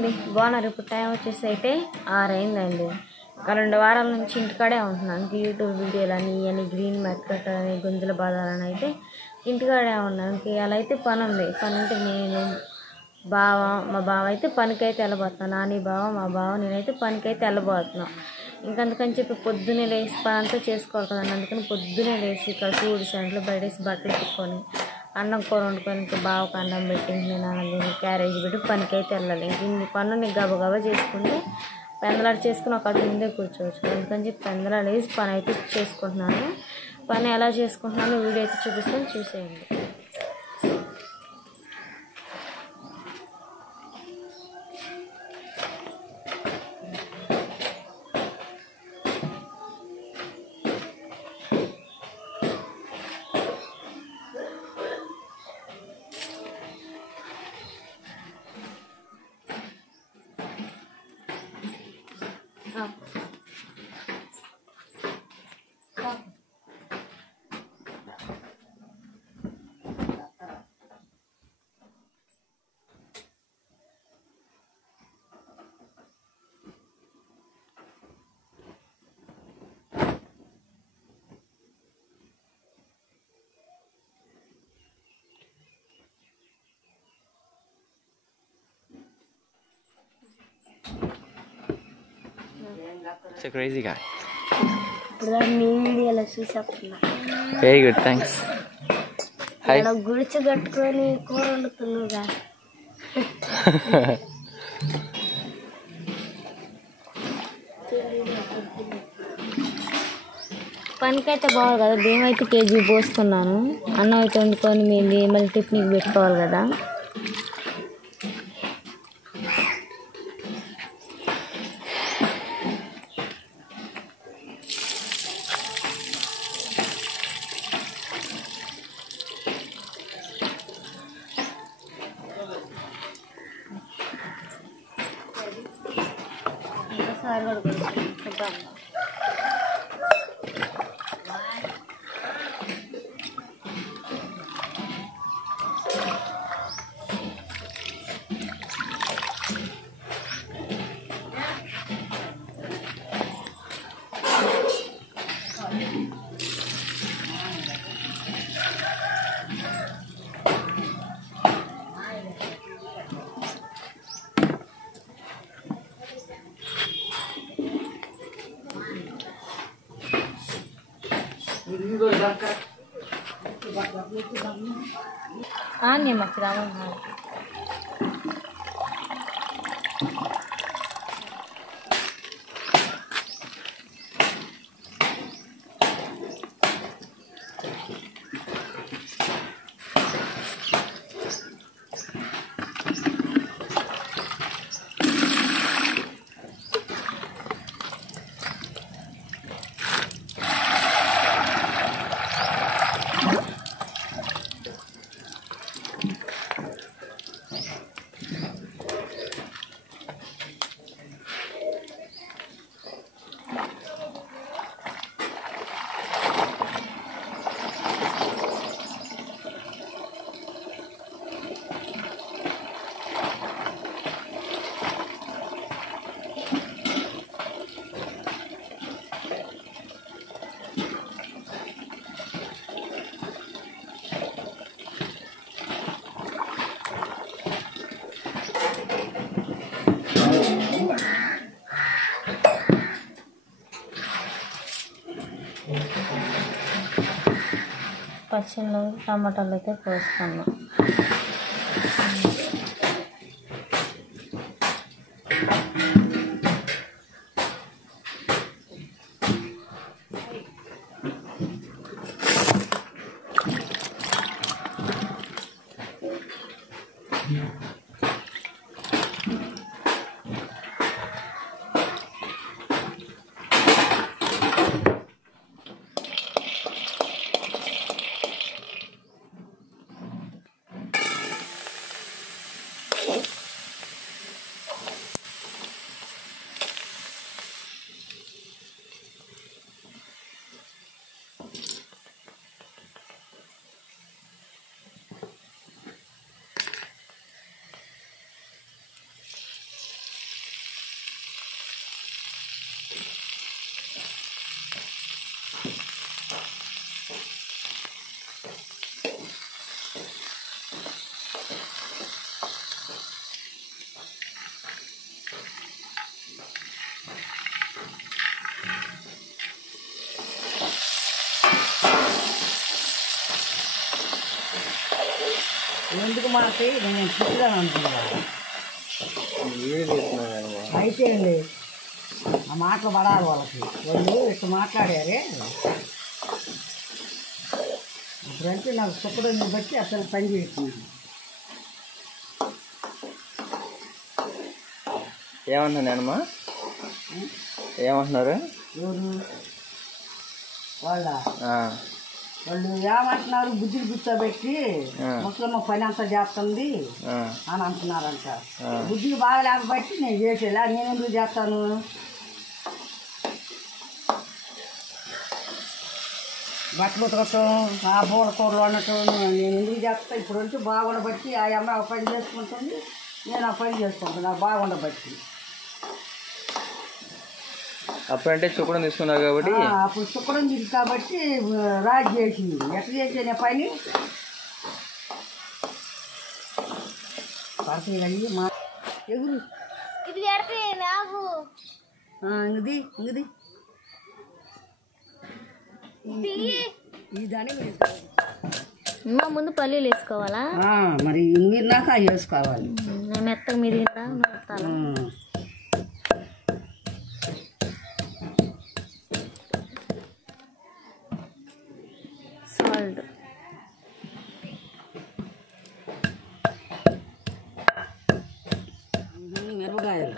అయిందండి బాగున్నారు. ఇప్పుడు టైం వచ్చేసి అయితే 6 అయిందండి. ఒక 2 వారాల నుంచి ఇంటికాడే ఉంటున్నాను. యూట్యూబ్ వీడియోలని ఇవన్నీ గ్రీన్ మెక్కట్ అని గుంజల బాధాలని అయితే ఇంటికాడే ఉన్నాను. అలా అయితే పని ఉంది. పని అంటే నేను మా బావ అయితే పనికైతే వెళ్ళబోతున్నాను. నాని బావ మా బావ నేనైతే పనికైతే వెళ్ళబోతున్నాం. అందుకని చెప్పి పొద్దున్నే లేచి పని అంతా చేసుకోవాలి కదండి. అందుకని పొద్దున్నే లేచి ఇక్కడ కూర్చి అంట్లో బయటేసి బట్టలు తిక్కొని అన్నం కూర వండుకొని ఇంకా బావకు అన్నం పెట్టి నేను అన్నం క్యారేజ్ పెట్టి పనికైతే వెళ్ళాలి. ఇన్ని పనులు గబగబా చేసుకుంటే పెందలాడు చేసుకుని ఒక అడుగు ముందే కూర్చోవచ్చు. అందుకని చెప్పి పెందలాడు వేసి పని అయితే చేసుకుంటున్నాను. పని ఎలా చేసుకుంటున్నానో వీడియో అయితే చూపిస్తాను, చూసేయండి. It's a crazy guy. Very good, thanks. Hi. గుడిచి కట్టుకొని కూర వండుతున్నావుగా. పనికైతే బాగా కదా. బియ్యం అయితే కేజీ పోసుకున్నాను. అన్నం అయితే వండుకొని మళ్ళీ టిఫిన్కి పెట్టుకోవాలి కదా. Ani makrama mahal. పచ్చిమిరపకాయలు టమాటాలు అయితే కోసుకున్నాం. ఎందుకు మాట్లాడి నేను చూద్దాం అనుకున్నాను. అయితే అండి ఆ మాటలు పడాలి వాళ్ళకి. వాళ్ళు ఇట్లా మాట్లాడారే అప్పుడంటే నాకు సుఖడాన్ని బట్టి అసలు పని చేస్తుంది. ఏమంటున్నా నేనమ్మా? ఏమంటున్నారు ఎవరు వాళ్ళు ఏమంటున్నారు? బుద్ధులు కూర్చోబెట్టి ముసలమ్మ పని అంతా చేస్తుంది అని అంటున్నారంట. బుద్ధులు బాగా లేకపోతే నేను చేసేలా, నేను ఎందుకు చేస్తాను? బట్టలు ఉతకటం, ఆ బూల కూరలు వండటం నేను ఎందుకు చేస్తా? ఇప్పుడు వచ్చి బాగుండబట్టి ఆ అమ్మ ఆ పని చేసుకుంటుంది, నేను ఆ పని చేసుకుంటాను. నాకు బాగుండబట్టి. అప్పుడంటే చుక్కడం తీసుకున్నారు కాబట్టి అప్పుడు చుక్కడం తిరిగి కాబట్టి రాజు చేసింది. ఎట్లా చేసేనే పని పడుతుంది అయ్యి మా ఎగురు ఇంగది ఇంగది ఇదని ముందు పల్లీలు వేసుకోవాలా? మరి మీరు నాక వేసుకోవాలి. మెత్తగా మిరిగిందా సాల్ట్ మిరపకాయలు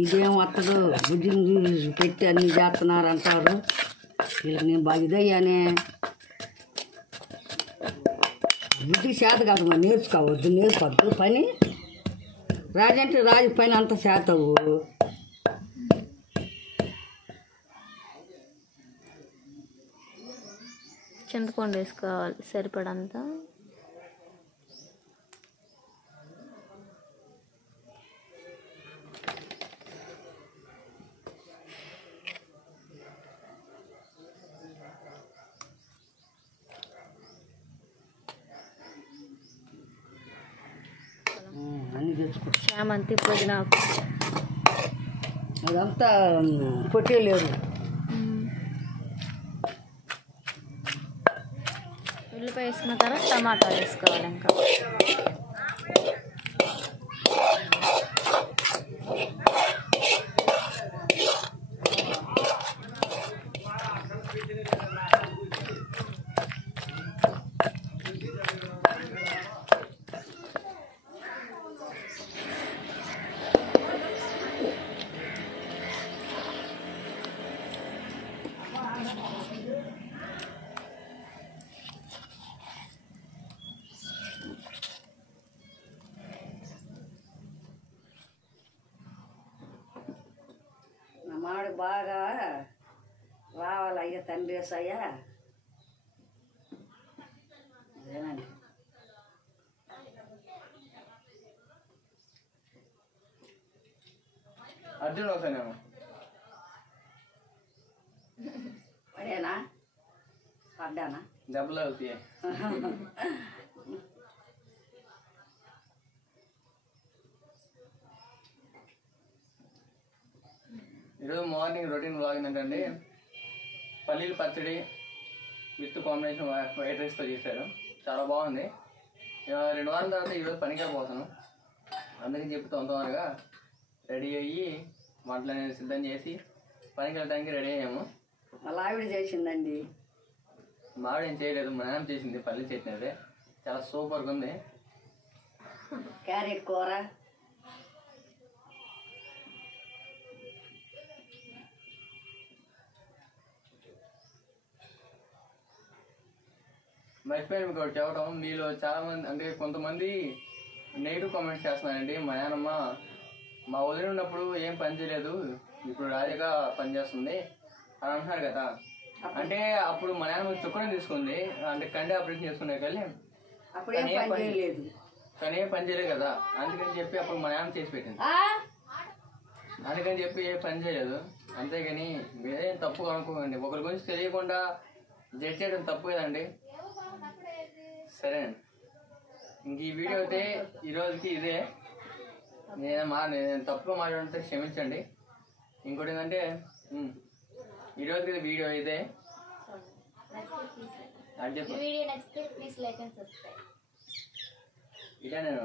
ఇదేం వత్తదు బుజ్జిని పెట్టి అన్నీ చేస్తున్నారు అంటారు. వీళ్ళకి నేను బాగా ఇదయ్యానే. బుద్ధి చేత కాదు, మరి నేర్చుకోవద్దు పని. రాజంటే రాజు పని అంత చేతవు. చింతపండు వేసుకోవాలి సరిపడంతా. అన్నీ తెచ్చుకో. చామంతి పుదీనాకు అదంతా పొట్టేలేరు. ఉల్లిపాయ వేసుకున్న తర్వాత టమాటా వేసుకోవాలి. ఇంకా మాడు బాగా రావాలయ్యా తండ్రి అయ్యా. అదేనండి అర్జున్ వస్తానేమో పడేనా పడ్డానా దెబ్బలు అవుతాయి. ఈరోజు మార్నింగ్ రొటీన్ బ్లాగ్ ఏంటంటే పల్లీలు పచ్చడి విత్ కాంబినేషన్ వైట్ రైస్తో చేశారు. చాలా బాగుంది. 2 వారాల తర్వాత ఈరోజు పనికి పోతాను. అందుకని చెప్పి తొందరగా రెడీ అయ్యి వంటలు అనేది సిద్ధం చేసి పనికి వెళ్ళడానికి రెడీ అయ్యాము. మళ్ళీ ఆవిడ చేసిందండి. మావిడ ఏం చేయలేదు, మా నాన్న చేసింది పల్లి చట్నీ. అదే చాలా సూపర్గా ఉంది. క్యారెట్ కూర మర్చిపోయాను మీకు ఒకటి చెప్పడం. మీలో చాలా మంది అంటే కొంతమంది నెగిటివ్ కామెంట్స్ చేస్తున్నారండి. మా నాన్నమ్మ మా వదిలి ఉన్నప్పుడు ఏం పని చేయలేదు, ఇప్పుడు రాజగా పని చేస్తుంది అని అంటున్నారు కదా. అంటే అప్పుడు మా నాన్నమ్మ చుక్కనే తీసుకుంది, అంటే కంటి ఆపరేషన్ చేసుకునే కానీ కానీ ఏం పని చేయలేదు కదా. అందుకని చెప్పి అప్పుడు మా నాన్న చేసి పెట్టింది. అందుకని చెప్పి ఏ పని చేయలేదు. అంతేగాని మీరేం తప్పు అనుకోకండి. ఒకరి గురించి తెలియకుండా జడ్జ్ చేయడం తప్పు కదండి. సరేనండి, ఇంక ఈ వీడియో అయితే ఈరోజుకి ఇదే. నేను తప్పుగా మాట్లాడితే క్షమించండి. ఇంకోటి ఏంటంటే ఈరోజుకి వీడియో ఇదే. అది చెప్పు వీడియో నచ్చితే ప్లీజ్ లైక్ అండ్ సబ్స్క్రైబ్. ఇదే నేను